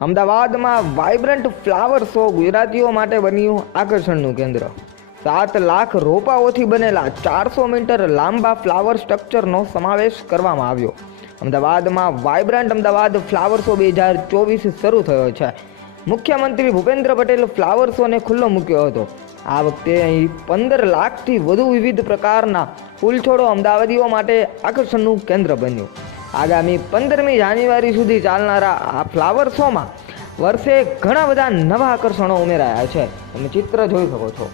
અમદાવાદમાં vibrant flower show ગુજરાતીઓ માટે બન્યું આકર્ષણનું કેન્દ્ર। 7 લાખ રોપાઓથી બનેલા 400 મીટર લાંબા ફ્લાવર સ્ટ્રક્ચરનો સમાવેશ કરવામાં આવ્યો। અમદાવાદમાં વાઇબ્રન્ટ અમદાવાદ ફ્લાવર શો 2024 શરૂ થયો છે। મુખ્યમંત્રી ભૂપેન્દ્ર પટેલ ફ્લાવર શોને ખુલ્લો મૂક્યો હતો। આ વખતે અહીં 15 લાખથી વધુ વિવિધ પ્રકારના ફૂલછોડો અમદાવાદીઓ માટે આકર્ષણનું કેન્દ્ર બન્યું। આગામી 15મી જાન્યુઆરી સુધી ચાલનારા આ ફ્લાવર શોમાં વર્ષે ઘણા બધા નવા આકર્ષણો ઉમેરાયા છે। તમે ચિત્ર જોઈ શકો છો।